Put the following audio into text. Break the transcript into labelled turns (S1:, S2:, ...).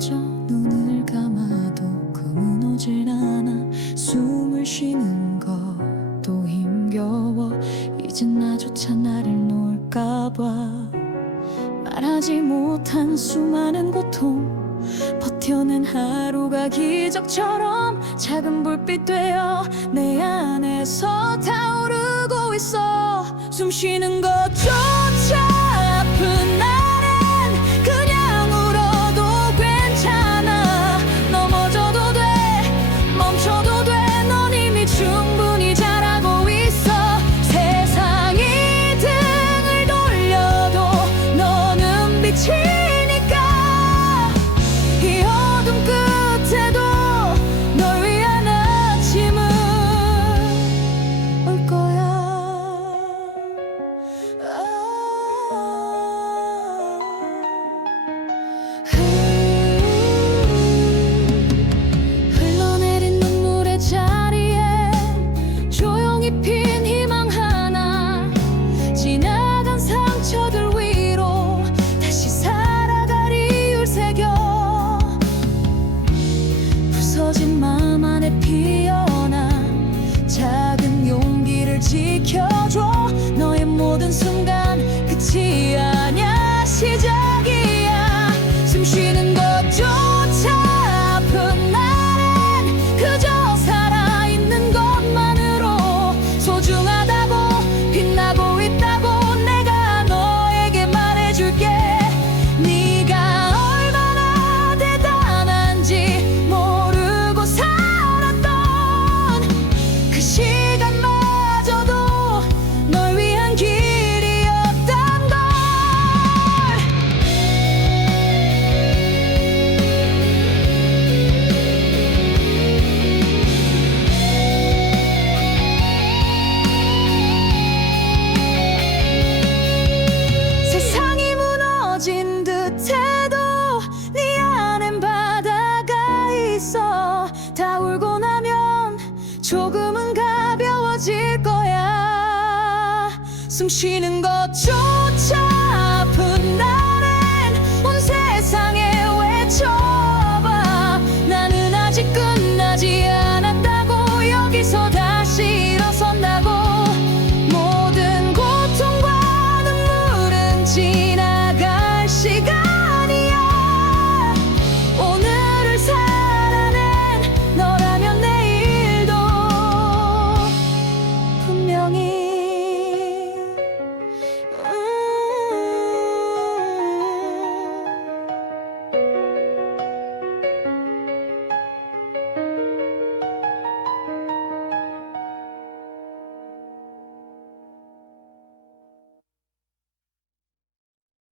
S1: 빠져 눈을 감아도 그무너질 않아. 숨을 쉬는 것도 힘겨워. 이젠 나조차 나를 놓을까봐. 말하지 못한 수많은 고통. 버텨낸 하루가 기적처럼 작은 불빛 되어 내 안에서 타오르고 있어. 숨 쉬는 것처럼 부서진 마음 안에 피어난 작은 용기를 지켜줘. 너의 모든 순간 울고 나면 조금은 가벼워질 거야. 숨 쉬는 것조차 아픈 날엔 온 세상에 외쳐